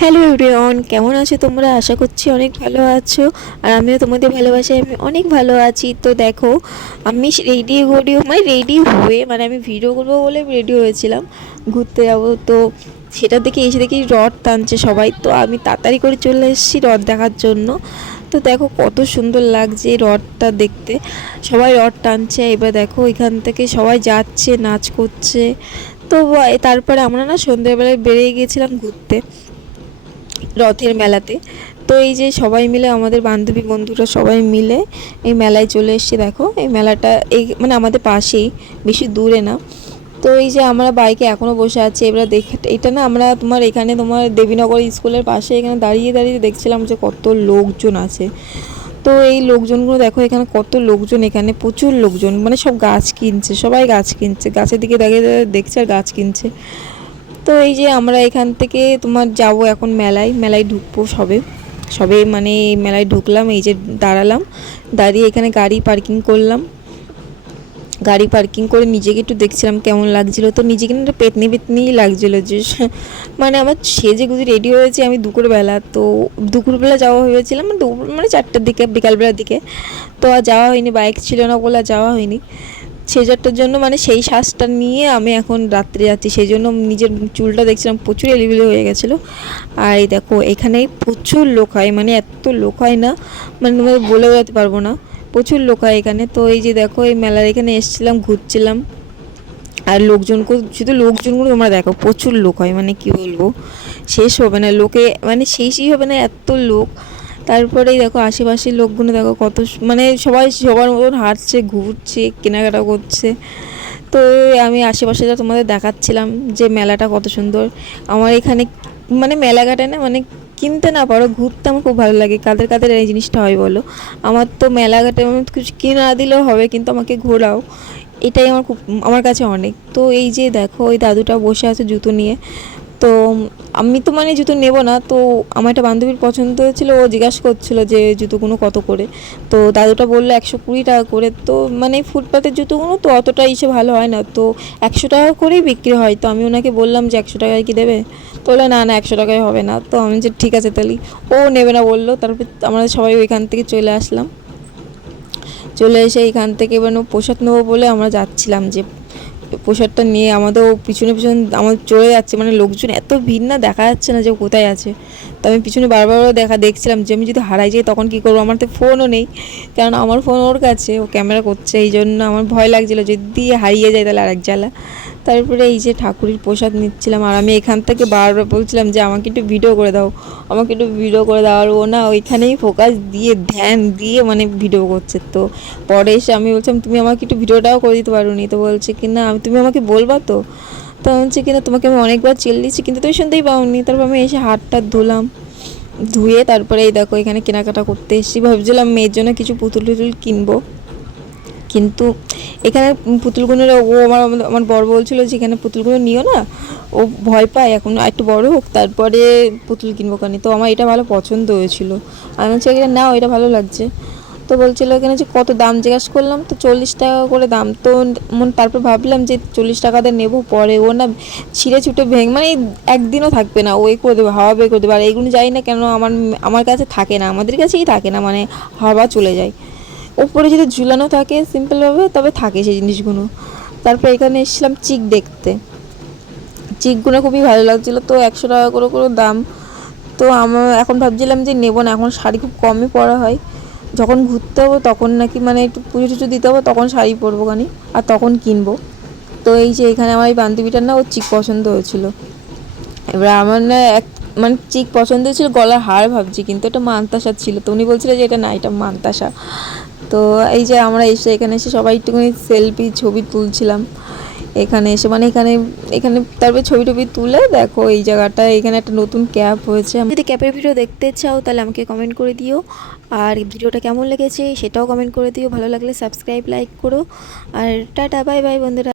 Hello everyone কেমন আছো তোমরা? আশা করছি অনেক ভালো আছো। আর আমিও তোমাদের ভালোবাসায় আমি অনেক ভালো আছি। তো দেখো, আমি রেডি ঘড়ি মানে রেডি হয়ে মানে আমি ভিডিও করব বলে রেডি হয়েছিলাম। ঘুরতে যাব, তো সেটা দেখে এসে দেখি রড টানছে সবাই। তো আমি তাড়াতাড়ি করে চলে এসেছি রড দেখার জন্য। তো দেখো কত সুন্দর লাগছে রডটা দেখতে। সবাই রড টানছে, এবার দেখো এখান থেকে সবাই যাচ্ছে, নাচ করছে। তো তারপরে আমরা না সন্ধ্যেবেলায় বেরিয়ে গিয়েছিলাম ঘুরতে রথের মেলাতে। তো এই যে সবাই মিলে, আমাদের বান্ধবী বন্ধুরা সবাই মিলে এই মেলায় চলে এসেছি। দেখো এই মেলাটা এই মানে আমাদের পাশেই, বেশি দূরে না। তো এই যে আমরা বাইকে এখনও বসে আছি, এবার দেখে, এটা না আমরা তোমার এখানে তোমার দেবীনগর স্কুলের পাশে এখানে দাঁড়িয়ে দাঁড়িয়ে দেখছিলাম যে কত লোকজন আছে। তো এই লোকজনগুলো দেখো এখানে কত লোকজন, এখানে প্রচুর লোকজন মানে সব গাছ কিনছে, সবাই গাছ কিনছে, গাছের দিকে দাঁড়িয়ে দেখছে আর গাছ কিনছে। তো এই যে আমরা এখান থেকে তোমার যাব এখন মেলায় মেলায় ঢুকবো সবে সবে মানে মেলায় ঢুকলাম, এই যে দাঁড়ালাম, দাঁড়িয়ে এখানে গাড়ি পার্কিং করলাম। গাড়ি পার্কিং করে নিজেকে একটু দেখছিলাম কেমন লাগছিল। তো নিজেকে না পেতনি পেতনিই লাগছিল যে মানে আমার সেজে গুজে রেডি হয়েছে আমি দুপুরবেলা, তো দুপুরবেলা যাওয়া ভেবেছিলাম মানে দুপুর মানে চারটার দিকে, বিকালবেলার দিকে। তো আর যাওয়া হয়নি বাইক ছিল না বলে যাওয়া হয়নি। সেজারটার জন্য মানে সেই শ্বাসটা নিয়ে আমি এখন রাত্রে যাচ্ছি। সেই জন্য নিজের চুলটা দেখছিলাম প্রচুর এলিবিলি হয়ে গেছিল। আর এই দেখো, এখানে প্রচুর লোক হয় মানে এত লোক হয় না মানে বলে বোঝাতে পারব না। প্রচুর লোক হয় এখানে। তো এই যে দেখো, এই মেলার এখানে এসেছিলাম, ঘুরছিলাম। আর লোকজনকে, শুধু লোকজনগুলো তোমরা দেখো, প্রচুর লোক হয় মানে কি বলব? শেষ হবে না, লোকে মানে শেষই হবে না, এত লোক। তারপরেই দেখো, আশেপাশের লোকগুলো দেখো কত মানে সবাই সবার মতন হাঁটছে, ঘুরছে, কেনাকাটা করছে। তো আমি আশেপাশেটা তোমাদের দেখাচ্ছিলাম যে মেলাটা কত সুন্দর, আমার এখানে মানে মেলাঘাটে না মানে কিনতে না পারো, ঘুরতে আমার খুব ভালো লাগে। কাদের কাদের এই জিনিসটা হয় বলো? আমার তো মেলাঘাটে কিছু কিনা দিলেও হবে, কিন্তু আমাকে ঘোরাও। এটাই আমার খুব, আমার কাছে অনেক। তো এই যে দেখো, ওই দাদুটা বসে আছে জুতো নিয়ে। তো আমি তো মানে জুতো নেব না, তো আমার একটা বান্ধবীর পছন্দ হয়েছিল, ও জিজ্ঞাসা করছিল যে জুতোগুলো কত করে? তো দাদুটা বলল একশো কুড়ি টাকা করে, তো মানে ফুটপাতের জুতোগুলো তো অতটা ইসে ভালো হয় না, তো একশো টাকা করেই বিক্রি হয়, তো আমি ওনাকে বললাম যে একশো টাকায় কি দেবে? তো বলল, না না, একশো টাকায় হবে না। তো আমি যে ঠিক আছে তাহলে। ও নেবে না বলল, তারপর আমরা সবাই ওইখান থেকে চলে আসলাম। চলে এসে এখান থেকে মানে প্রসাদ নেব বলে আমরা যাচ্ছিলাম যে প্রসাদটা নিয়ে আমাদের পিছনে পিছনে আমার চলে যাচ্ছে। মানে লোকজন এত ভিড় না, দেখা যাচ্ছে না যে কোথায় আছে। তো আমি পিছনে বারবার দেখা দেখছিলাম যে আমি যদি হারাই যাই তখন কী করব? আমার তো ফোনও নেই। কারণ আমার ফোন ওর কাছে, ও ক্যামেরা করছে, এই জন্য আমার ভয় লাগছিল যদি হারিয়ে যায় তাহলে আরেক জ্বালা। তারপরে এই যে ঠাকুরের প্রসাদ নিচ্ছিলাম, আর আমি এখান থেকে বারবার বলছিলাম যে আমাকে একটু ভিডিও করে দাও। আমাকে একটু ভিডিও করে দাও, আর ও না ওইখানেই ফোকাস দিয়ে, ধ্যান দিয়ে মানে ভিডিও করছে। তো পরে এসে আমি বলছিলাম, তুমি আমাকে একটু ভিডিওটাও করে দিতে পারো নি তো বলছে কি, না আমি তুমি আমাকে বলবা তো? তো বলছি কিনা তোমাকে আমি অনেকবার চেল দিচ্ছি কিন্তু তুমি শুনতেই পাওনি। তারপর আমি এসে হাতটা ধুলাম, ধুয়ে তারপরে এই দেখো এখানে কেনাকাটা করতে এসেছি। ভাবছিলাম মেয়ের জন্য কিছু পুতুল টুতুল কিনবো, কিন্তু এখানে পুতুলগুলোর, ও আমার আমার বড় বলছিল যে এখানে পুতুলগুলো নিও না, ও ভয় পায়, এখন একটু বড় হোক, তারপরে পুতুল কিনবো কানি তো আমার এটা ভালো পছন্দ হয়েছিল। আমি এটা নাও, এটা ভালো লাগছে। তো বলছিল এখানে যে কত দাম জিজ্ঞাসা করলাম, তো চল্লিশ টাকা করে দাম। তো মন তারপর ভাবলাম যে চল্লিশ টাকাতে নেব পরে। ও না ছিঁড়ে ছুটে ভেঙে মানে একদিনও থাকবে না। ওই করে দেবে, হাওয়া বের করে দেবে। আর এইগুলো যাই না কেন আমার আমার কাছে থাকে না। আমাদের কাছেই থাকে না। মানে হাওয়া চলে যায়। ওপরে যদি ঝুলানো থাকে সিম্পলভাবে, তবে থাকে সেই জিনিসগুলো। তারপর এখানে এসেছিলাম চিক দেখতে। চিকগুলো খুবই ভালো লাগছিল। তো একশো টাকা করে করে দাম। তো আমার এখন ভাবছিলাম যে নেব না। এখন শাড়ি খুব কমই পরা হয়। যখন ঘুরতে হব তখন নাকি মানে একটু পুজো টুজো দিতে হব, তখন শাড়ি পরবো খানি আর তখন কিনবো। তো এই যে এখানে আমার এই বান্ধবীটার না ও চিক পছন্দ হয়েছিল। এবার আমার না এক মানে চিক পছন্দ হয়েছিল, গলার হার ভাবছি, কিন্তু এটা মানতাসা ছিল। তো উনি বলছিল যে এটা না, এটা মানতাসা। তো এই যে আমরা এসে এখানে এসে সবাই একটুখানি সেলফি ছবি তুলছিলাম। এখানে এসে মানে এখানে এখানে তারপরে ছবি টবি তুলে দেখো এই জায়গাটা, এখানে একটা নতুন ক্যাব হয়েছে। যদি ক্যাবের ভিডিও দেখতে চাও, তাহলে আমাকে কমেন্ট করে দিও। আর ভিডিওটা কেমন লেগেছে, সেটাও কমেন্ট করে দিও। ভালো লাগলে সাবস্ক্রাইব লাইক করো। আর টাটা বাই বাই বন্ধুরা।